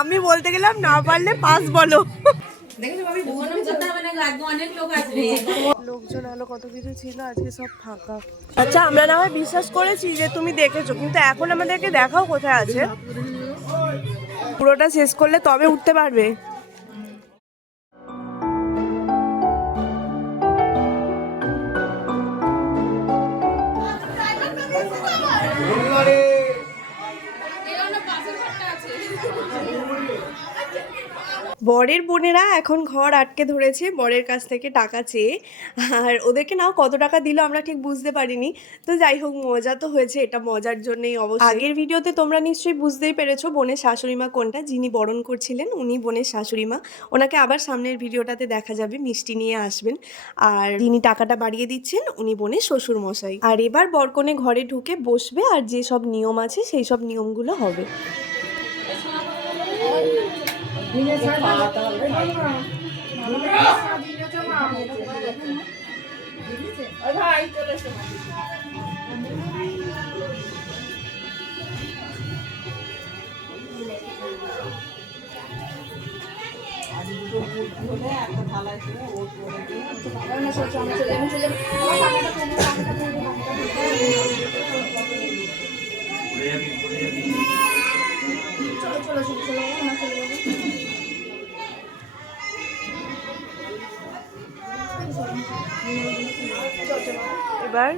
আমি বলতে গেলাম না পারলে পাস বলো। লোকজন আলো কত কিছু ছিল, আজকে সব ফাঁকা। আচ্ছা আমরা না হয় বিশ্বাস করেছি যে তুমি দেখেছো, কিন্তু এখন আমাদেরকে দেখাও কোথায় আছে। পুরোটা শেষ করলে তবে উঠতে পারবে। বরের বোনেরা এখন ঘর আটকে ধরেছে বরের কাছ থেকে টাকা চেয়ে। আর ওদেরকে নাও কত টাকা দিল আমরা ঠিক বুঝতে পারিনি। তো যাই হোক, মজা তো হয়েছে, এটা মজার জন্যই অবশ্যই। আগের ভিডিওতে তোমরা নিশ্চয়ই বুঝতেই পেরেছো বোনের শাশুড়িমা কোনটা, যিনি বরণ করছিলেন উনি বোনের শাশুড়িমা। ওনাকে আবার সামনের ভিডিওটাতে দেখা যাবে, মিষ্টি নিয়ে আসবেন। আর যিনি টাকাটা বাড়িয়ে দিচ্ছেন উনি বোনের শ্বশুর মশাই। আর এবার বরকনে ঘরে ঢুকে বসবে, আর যে সব নিয়ম আছে সেই সব নিয়মগুলো হবে। এবার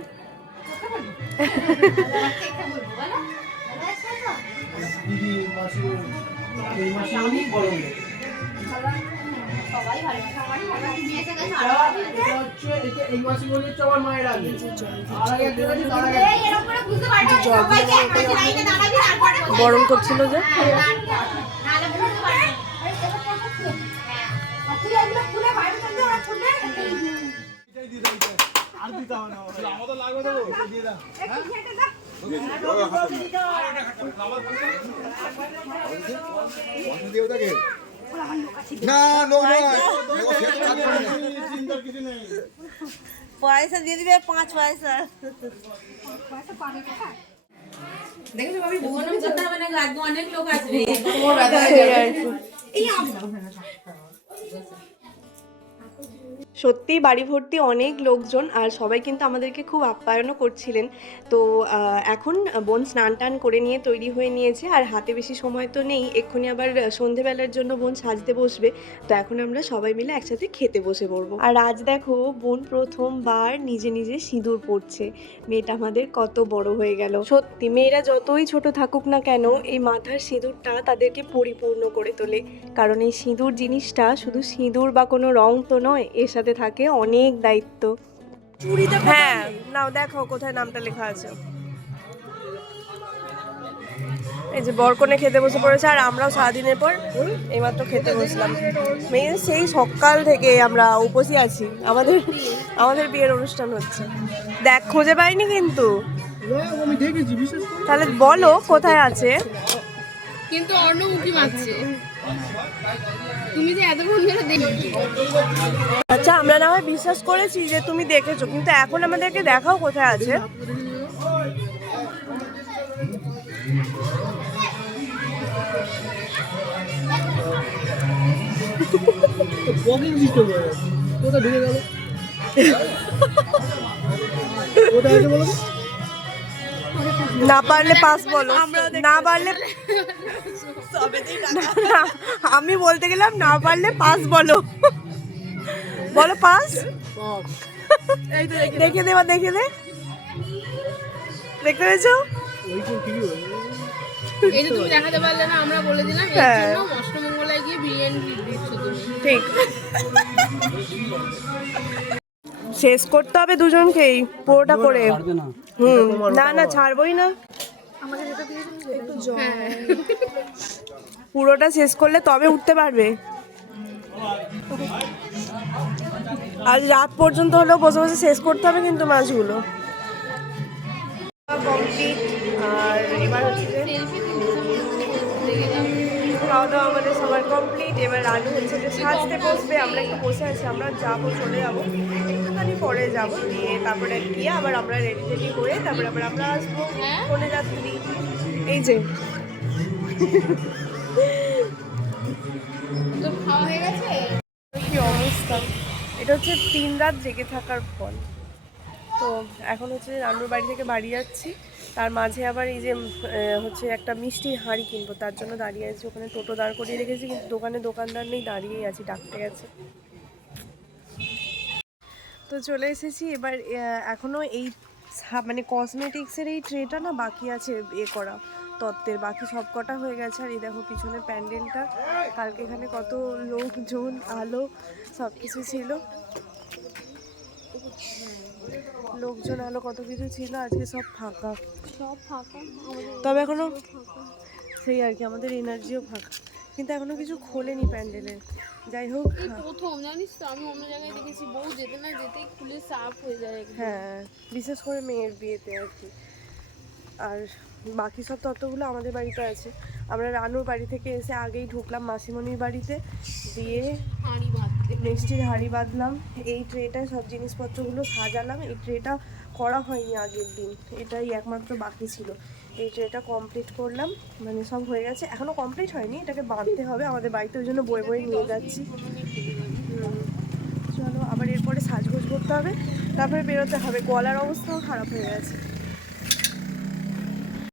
বরণ করছিল যে পয়সা দিয়ে দিবে 5 পয়সা। অনেক লোক আসবে। সত্যি বাড়ি ভর্তি অনেক লোকজন, আর সবাই কিন্তু আমাদেরকে খুব আপ্যায়নও করছিলেন। তো এখন বোন স্নান টান করে নিয়ে তৈরি হয়ে নিয়েছে, আর হাতে বেশি সময় তো নেই, এক্ষুনি আবার সন্ধেবেলার জন্য বোন সাজতে বসবে। তো এখন আমরা সবাই মিলে একসাথে খেতে বসে পড়বো। আর আজ দেখো বোন প্রথমবার নিজে নিজে সিঁদুর পড়ছে। মেয়েটা আমাদের কত বড় হয়ে গেল। সত্যি মেয়েরা যতই ছোট থাকুক না কেন, এই মাথার সিঁদুরটা তাদেরকে পরিপূর্ণ করে তোলে। কারণ এই সিঁদুর জিনিসটা শুধু সিঁদুর বা কোনো রং তো নয়, এর সাথে থাকে অনেক দায়িত্ব। হ্যাঁ নাও দেখো কোথায় নামটা লেখা আছে। এই যে বরকনে খেতে বসে পড়েছে, আর আমরাও সারাদিনের পর এইমাত্র খেতে বসলাম। মেয়ে সেই সকাল থেকে আমরা উপসী আছি, আমাদের বিয়ের অনুষ্ঠান হচ্ছে। দেখ খুঁজে পাইনি কিন্তু, তাহলে বলো কোথায় আছে। কিন্তু অন্য উঁকি মারছে, তুমি যে এতক্ষণ ধরে দেখছো। আচ্ছা আমরা না হয় বিশ্বাস করেছি যে তুমি দেখেছো, কিন্তু এখন আমাদেরকে দেখাও কোথায় আছে। না পারলে পাস বলো, না পারলে আমি বলতে গেলাম না পারলে পাস বলো। বলো পাস। দেখে দে, দেখে দে, দেখতে পেয়েছো? এই যে তুমি দেখাতে পারলে না, আমরা বলে দিলাম এর জন্য অষ্টমঙ্গলায় গিয়ে বিরিয়ানি দিচ্ছ তুমি। ঠিক, শেষ করতে হবে দুজনকেই পুরোটা করে। না না ছাড়বই না, পুরোটা শেষ করলে তবে উঠতে পারবে। আজ রাত পর্যন্ত হলেও বসে বসে শেষ করতে হবে কিন্তু মাছগুলো। কমপ্লিট। আর এবার হচ্ছে যে খাওয়া দাওয়া আমাদের সবার কমপ্লিট। এবার রানু হচ্ছে যে সাজতে বসবে, আমরা একটু বসে আছি, আমরা যাবো, চলে যাবো একটুখানি পরে যাবো, দিয়ে তারপরে গিয়ে আবার আমরা রেডি টেডি হয়ে তারপরে আবার আমরা আসবো ফোনে যাত্রী। এই যে তো খাওয়া হয়ে গেছে? কি অবস্থা, এটা হচ্ছে 3 রাত জেগে থাকার ফল। তো এখন হচ্ছে রান্নুর বাড়ি থেকে বাড়ি যাচ্ছি, তার মাঝে আবার এই যে হচ্ছে একটা মিষ্টির হাঁড়ি কিনবো, তার জন্য দাঁড়িয়ে আছি ওখানে, টোটো দাঁড় করিয়ে রেখেছি, কিন্তু দোকানে দোকানদার নেই, দাঁড়িয়েই আছি, ডাকতে গেছে। তো চলে এসেছি এবার। এখনও এই মানে কসমেটিক্সের এই ট্রেটা না বাকি আছে করা, তত্ত্বের বাকি সব কটা হয়ে গেছে। আর এই দেখো পিছনে প্যান্ডেলটা, কালকে এখানে কত লোকজন, আলো সব কিছু ছিল, লোকজন আলো কত কিছু ছিল, আজকে সব ফাঁকা। সব ফাঁকা, তবে এখনো সেই আর কি, আমাদের এনার্জিও ফাঁকা, কিন্তু এখনো কিছু খোলেনি প্যান্ডেলের। যাই হোক, এই প্রথম জানিস তো, আমি অন্য জায়গায় দেখেছি বউ যেতে না যেতেই খুলে সাফ হয়ে যায় একদম। হ্যাঁ বিশেষ করে মেয়ের বিয়েতে আর কি। আর বাকি সব তত্ত্বগুলো আমাদের বাড়িতে আছে। আমরা রানুর বাড়ি থেকে এসে আগেই ঢুকলাম মাসিমণির বাড়িতে, দিয়ে হাঁড়ি বাঁধতে মিষ্টির হাঁড়ি বাঁধলাম, এই ট্রেটায় সব জিনিসপত্রগুলো সাজালাম। এই ট্রেটা করা হয়নি আগের দিন, এটাই একমাত্র বাকি ছিল। এই ট্রেটা কমপ্লিট করলাম, মানে সব হয়ে গেছে, এখনও কমপ্লিট হয়নি, এটাকে বাঁধতে হবে আমাদের বাড়িতে, ওই জন্য বয়ে বয়ে নিয়ে যাচ্ছি। চলো আবার এরপরে সাজগোজ করতে হবে, তারপরে বেরোতে হবে, গলার অবস্থাও খারাপ হয়ে গেছে।